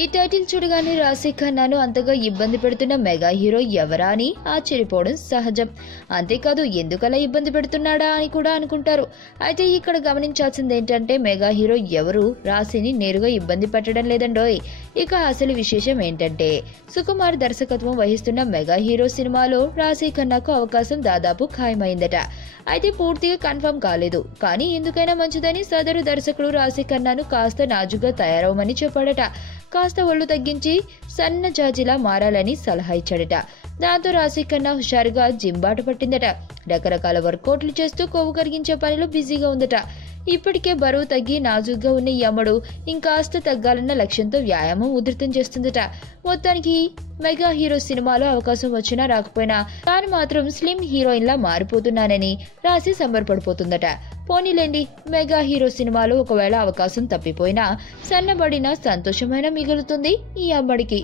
ఈ టైటిల్ చూడగానే రాశి ఖన్నాను అంతగా ఇబ్బంది పెడుతున్న మెగా హీరో ఎవరా అని ఆశ్చర్యపోవడం సహజం. అంతేకాదు ఎందుకలా ఇబ్బంది పెడుతున్నాడా అని కూడా అనుకుంటారు. అయితే ఇక్కడ గమనించాల్సింది ఏంటంటే మెగా హీరో ఎవరు రాశిని నేరుగా ఇబ్బంది పెట్టడం లేదండోయ్. ఇక అసలు విశేషం ఏంటంటే సుకుమార్ దర్శకత్వం వహిస్తున్న మెగా హీరో సినిమాలో రాశి ఖన్నాకు అవకాశం దాదాపు ఖాయమైందట. అయితే పూర్తిగా కన్ఫర్మ్ కాలేదు. కానీ ఎందుకైనా మంచిదని సదరు దర్శకుడు రాశి ఖన్నాను కాస్త నాజుగా తయారవమని చెప్పాడట. కాస్త ఒళ్ళు తగ్గించి సన్న జాజిలా మారాలని సలహా ఇచ్చాడట. దాంతో రాశి ఖన్నా హుషారుగా జిమ్ బాట పట్టిందట. రకరకాల వర్కౌట్లు చేస్తూ కొవ్వు కరిగించే పనిలో బిజీగా ఉందట. ఇప్పటికే బరువు తగ్గి నాజుగ్గా ఉన్న ఈ అమ్మడు ఇంకాస్త తగ్గాలన్న లక్ష్యంతో వ్యాయామం ఉధృతం చేస్తుందట. మొత్తానికి మెగా హీరో సినిమాలో అవకాశం వచ్చినా రాకపోయినా తాను మాత్రం స్లిమ్ హీరోయిన్ లా మారిపోతున్నానని రాసి సంబరపడిపోతుందట. పోనీలేండి, మెగా హీరో సినిమాలో ఒకవేళ అవకాశం తప్పిపోయినా సన్నబడిన సంతోషమైన మిగులుతుంది ఈ అమ్మడికి.